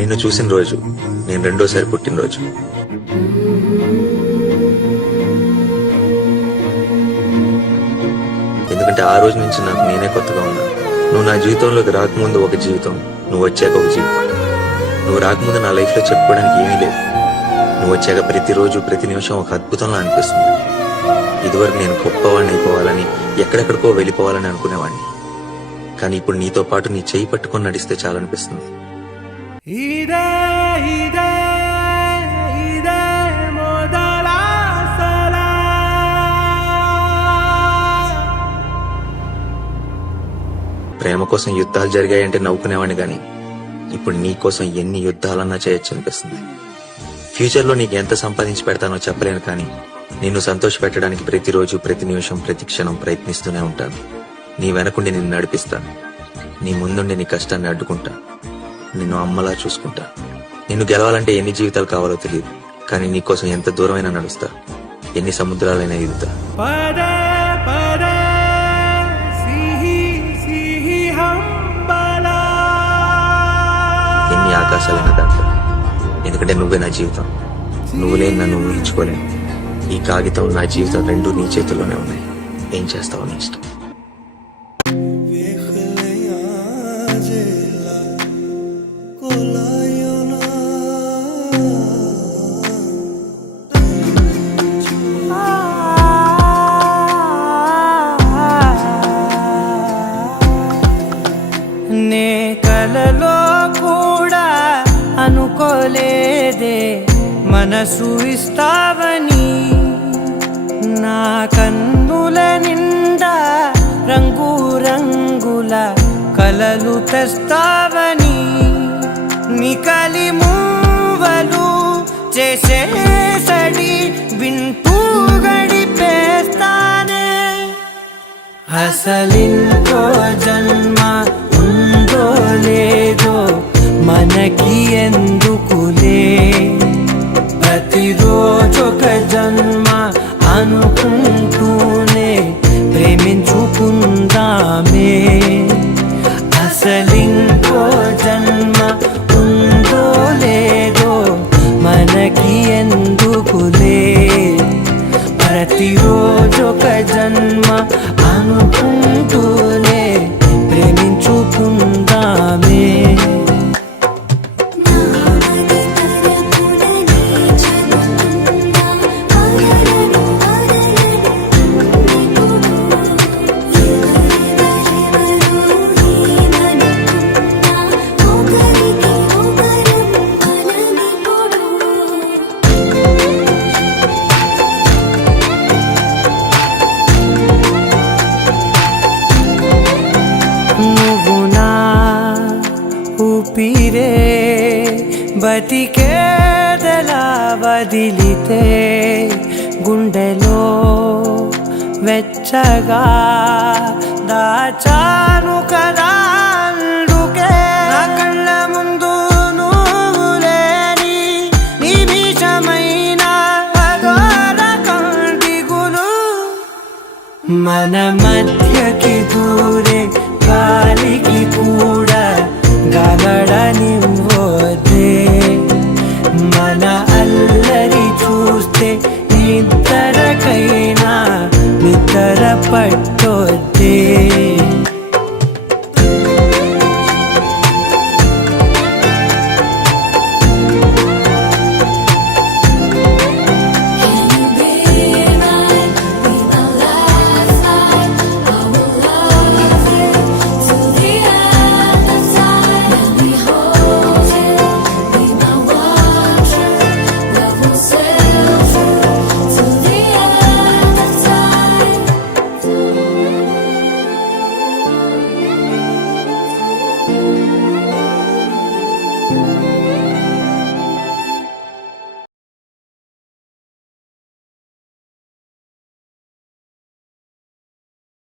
నిన్ను చూసిన రోజు నేను రెండోసారి పుట్టినరోజు. ఎందుకంటే ఆ రోజు నుంచి నాకు నేనే కొత్తగా ఉన్నాను. నువ్వు నా జీవితంలోకి రాకముందు ఒక జీవితం, నువ్వు వచ్చాక ఒక జీవితం. నువ్వు రాకముందు నా లైఫ్లో చెప్పుకోవడానికి ఏమీ లేదు. నువ్వు వచ్చాక ప్రతిరోజు ప్రతి నిమిషం ఒక అద్భుతంలా అనిపిస్తుంది. ఇదివరకు నేను గొప్పవాడిని అయిపోవాలని, ఎక్కడెక్కడికో వెళ్ళిపోవాలని అనుకునేవాడిని. కానీ ఇప్పుడు నీతో పాటు నీ చేయి పట్టుకొని నడిస్తే చాలనిపిస్తుంది. ప్రేమ కోసం యుద్ధాలు జరిగాయంటే నవ్వుకునేవాడిని గాని ఇప్పుడు నీ కోసం ఎన్ని యుద్ధాలన్నా చేయొచ్చు అనిపిస్తుంది. ఫ్యూచర్ లో నీకు ఎంత సంపాదించి పెడతానో చెప్పలేను, కానీ నిన్ను సంతోష పెట్టడానికి ప్రతిరోజు ప్రతి నిమిషం ప్రతి క్షణం ప్రయత్నిస్తూనే ఉంటాను. నీ వెనకుండి నిన్ను నడిపిస్తాను. నీ ముందుండి నీ కష్టాన్ని అడ్డుకుంటా. నిన్ను అమ్మలా చూసుకుంటా. నిన్ను గెలవాలంటే ఎన్ని జీవితాలు కావాలో తెలియదు, కానీ నీకోసం ఎంత దూరమైనా నడుస్తా, ఎన్ని సముద్రాలైనా ఈదుతా. ఎన్ని ఆకాశాలైనా దాంట్లో. ఎందుకంటే నువ్వే నా జీవితం. నువ్వు లేని నన్ను ఊహించుకోలేను. ఈ కాగితం నా జీవితం రెండూ నీ చేతుల్లోనే ఉన్నాయి. ఏం చేస్తావో నీ ఇష్టం. నే కలలో కూడా అనుకోలేదే మనసు ఇస్తావని, నా కన్నుల నిండా రంగు రంగుల కలలు తెస్తావని, నికలి మూవలు చేసేసడి వింటూ గడిపేస్తానే. అసలింకో జన్మ ఉందో లేదో మనకి ఎందుకులే, ప్రతిరోజొక జన్మ అనుకుంటూనే ప్రేమించుకుందామే. అసలింకో జన్మ ఉందో లేదో మనకి ఎందుకులే, ప్రతిరోజొక జన్మ అనుకుంటూనే ప్రేమించుకుందామే. ఊపిరే బతికేదలా వదిలితే, గుండెలో వెచ్చగా దాచాను కదా అందుకే. నా కళ్ళ ముందు నువ్వు లేని నిమిషమైన అఘోర కంటిగులు మన మధ్యకి దూర